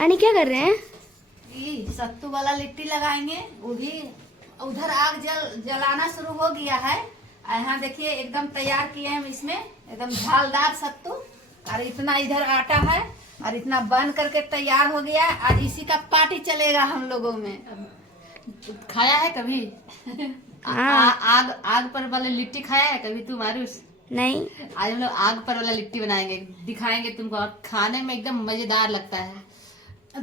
आनी क्या कर रहे हैं? ये सत्तू वाला लिट्टी लगाएंगे। वो भी उधर आग जलाना शुरू हो गया है। यहाँ देखिए एकदम तैयार किए हैं इसमें, एकदम झालदार सत्तू। और इतना इधर आटा है और इतना बन करके तैयार हो गया। आज इसी का पार्टी चलेगा हम लोगों में। खाया है कभी? आग आग पर वाला लिट्टी खाया है कभी तू मारूस? नहीं। आज हम लोग आग पर वाला लिट्टी बनाएंगे, दिखाएंगे तुमको। और खाने में एकदम मजेदार लगता है।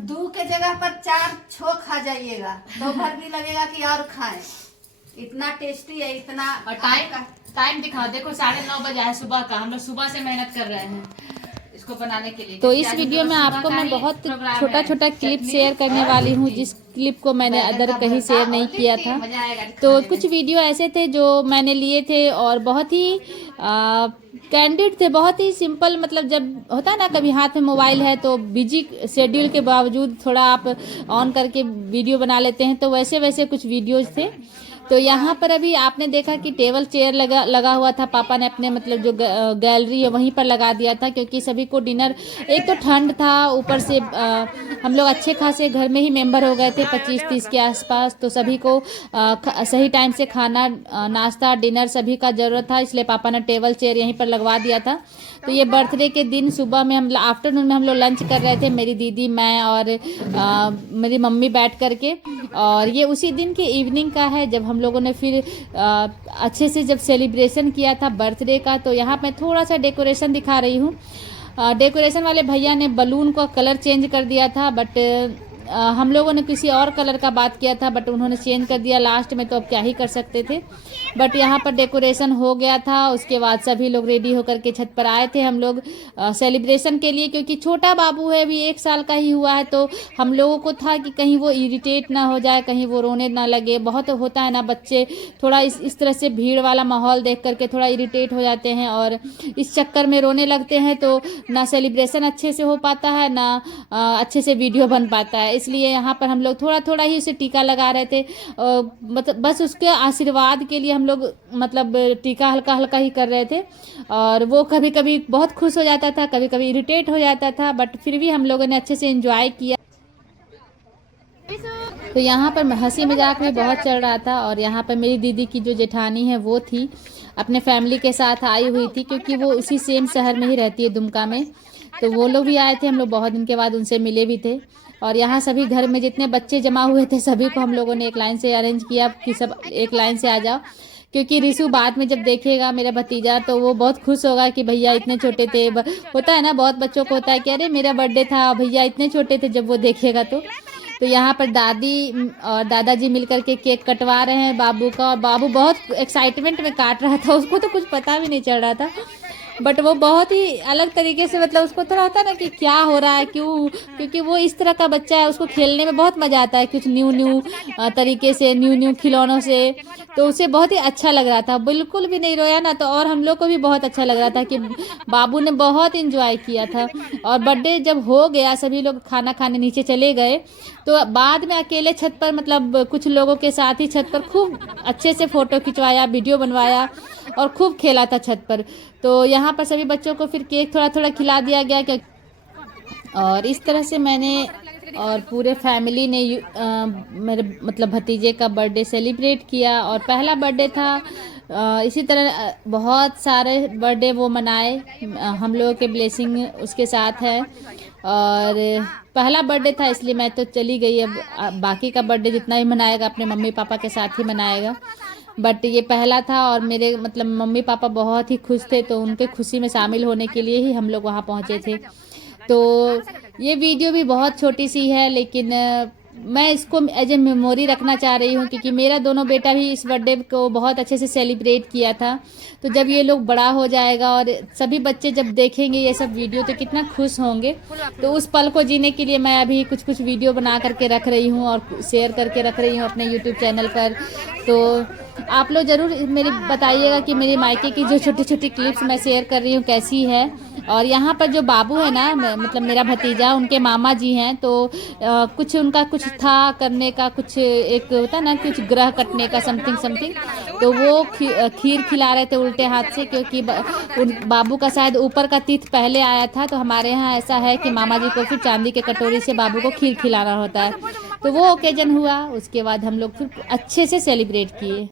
2 के जगह पर 4 छो खा जाइएगा, दोपहर भी लगेगा कि और खाएं। इतना टेस्टी है, इतना। और टाइम दिखाओ, देखो 9:30 बजे है सुबह का। हम लोग सुबह से मेहनत कर रहे हैं इसको बनाने के लिए। तो इस वीडियो में आपको मैं बहुत छोटा छोटा क्लिप शेयर करने वाली हूँ, जिस क्लिप को मैंने अदर कहीं शेयर नहीं किया था। तो कुछ वीडियो ऐसे थे जो मैंने लिए थे और बहुत ही कैंडिड थे, बहुत ही सिंपल। मतलब जब होता है ना कभी हाथ में मोबाइल है तो बिजी शेड्यूल के बावजूद थोड़ा आप ऑन करके वीडियो बना लेते हैं, तो वैसे वैसे कुछ वीडियोज थे। तो यहाँ पर अभी आपने देखा कि टेबल चेयर लगा हुआ था। पापा ने अपने मतलब जो गैलरी है वहीं पर लगा दिया था, क्योंकि सभी को डिनर, एक तो ठंड था, ऊपर से हम लोग अच्छे खासे घर में ही मेंबर हो गए थे 25-30 के आसपास। तो सभी को सही टाइम से खाना, नाश्ता, डिनर सभी का ज़रूरत था, इसलिए पापा ने टेबल चेयर यहीं पर लगवा दिया था। तो ये बर्थडे के दिन सुबह में आफ्टरनून में हम लोग लंच कर रहे थे, मेरी दीदी, मैं और मेरी मम्मी बैठ करके। और ये उसी दिन के इवनिंग का है जब हम लोगों ने फिर अच्छे से जब सेलिब्रेशन किया था बर्थडे का। तो यहाँ मैं थोड़ा सा डेकोरेशन दिखा रही हूँ। डेकोरेशन वाले भैया ने बलून का कलर चेंज कर दिया था, बट हम लोगों ने किसी और कलर का बात किया था, बट उन्होंने चेंज कर दिया लास्ट में। तो अब क्या ही कर सकते थे। बट यहाँ पर डेकोरेशन हो गया था। उसके बाद सभी लोग रेडी होकर के छत पर आए थे हम लोग सेलिब्रेशन के लिए, क्योंकि छोटा बाबू है, अभी 1 साल का ही हुआ है। तो हम लोगों को था कि कहीं वो इरिटेट ना हो जाए, कहीं वो रोने ना लगे। बहुत होता है ना, बच्चे थोड़ा इस तरह से भीड़ वाला माहौल देख करके थोड़ा इरिटेट हो जाते हैं और इस चक्कर में रोने लगते हैं। तो ना सेलिब्रेशन अच्छे से हो पाता है, ना अच्छे से वीडियो बन पाता है। इसलिए यहाँ पर हम लोग थोड़ा थोड़ा ही उसे टीका लगा रहे थे, मतलब बस उसके आशीर्वाद के लिए हम लोग मतलब टीका हल्का हल्का ही कर रहे थे। और वो कभी कभी बहुत खुश हो जाता था, कभी कभी इरिटेट हो जाता था, बट फिर भी हम लोगों ने अच्छे से एंजॉय किया। तो यहाँ पर हंसी मजाक भी बहुत चल रहा था। और यहाँ पर मेरी दीदी की जो जेठानी है वो थी, अपने फैमिली के साथ आई हुई थी, क्योंकि वो उसी सेम शहर में ही रहती है, दुमका में। तो वो लोग भी आए थे, हम लोग बहुत दिन के बाद उनसे मिले भी थे। और यहाँ सभी घर में जितने बच्चे जमा हुए थे सभी को हम लोगों ने एक लाइन से अरेंज किया कि सब एक लाइन से आ जाओ, क्योंकि रिशु बाद में जब देखेगा मेरा भतीजा तो वो बहुत खुश होगा कि भैया इतने छोटे थे। होता है ना, बहुत बच्चों को होता है कि अरे मेरा बर्थडे था, भैया इतने छोटे थे, जब वो देखेगा तो यहाँ पर दादी और दादाजी मिलकर के केक कटवा रहे हैं बाबू का। और बाबू बहुत एक्साइटमेंट में काट रहा था, उसको तो कुछ पता भी नहीं चल रहा था, बट वो बहुत ही अलग तरीके से, मतलब उसको थोड़ा होता है ना कि क्या हो रहा है, क्यों, क्योंकि वो इस तरह का बच्चा है, उसको खेलने में बहुत मज़ा आता है, कुछ न्यू तरीके से, न्यू खिलौनों से। तो उसे बहुत ही अच्छा लग रहा था, बिल्कुल भी नहीं रोया ना। तो और हम लोग को भी बहुत अच्छा लग रहा था कि बाबू ने बहुत इंजॉय किया था। और बर्थडे जब हो गया, सभी लोग खाना खाने नीचे चले गए, तो बाद में अकेले छत पर, मतलब कुछ लोगों के साथ ही छत पर खूब अच्छे से फ़ोटो खिंचवाया, वीडियो बनवाया और खूब खेला था छत पर। तो यहाँ पर सभी बच्चों को फिर केक थोड़ा थोड़ा खिला दिया गया। और इस तरह से मैंने और पूरे फैमिली ने मेरे मतलब भतीजे का बर्थडे सेलिब्रेट किया। और पहला बर्थडे था, इसी तरह बहुत सारे बर्थडे वो मनाए, हम लोगों के ब्लेसिंग उसके साथ है। और पहला बर्थडे था इसलिए मैं तो चली गई। अब बाकी का बर्थडे जितना भी मनाएगा अपने मम्मी पापा के साथ ही मनाएगा, बट ये पहला था। और मेरे मतलब मम्मी पापा बहुत ही खुश थे, तो उनके खुशी में शामिल होने के लिए ही हम लोग वहाँ पहुँचे थे। तो ये वीडियो भी बहुत छोटी सी है, लेकिन मैं इसको एज ए मेमोरी रखना चाह रही हूँ, क्योंकि मेरा दोनों बेटा भी इस बर्थडे को बहुत अच्छे से सेलिब्रेट किया था। तो जब ये लोग बड़ा हो जाएगा और सभी बच्चे जब देखेंगे ये सब वीडियो तो कितना खुश होंगे। तो उस पल को जीने के लिए मैं अभी कुछ वीडियो बना करके रख रही हूँ और शेयर करके रख रही हूँ अपने यूट्यूब चैनल पर। तो आप लोग ज़रूर मेरी बताइएगा कि मेरी मायके की जो छोटी छोटी क्लिप्स मैं शेयर कर रही हूँ कैसी है। और यहाँ पर जो बाबू है ना, मतलब मेरा भतीजा, उनके मामा जी हैं, तो कुछ उनका कुछ था करने का, कुछ एक होता ना कुछ ग्रह कटने का समथिंग, तो वो खीर खिला रहे थे उल्टे हाथ से, क्योंकि उन बाबू का शायद ऊपर का तीर्थ पहले आया था। तो हमारे यहाँ ऐसा है कि मामा जी को फिर चांदी के कटोरी से बाबू को खीर खिलाना होता है। तो वो ओकेजन हुआ, उसके बाद हम लोग फिर अच्छे से सेलिब्रेट किए।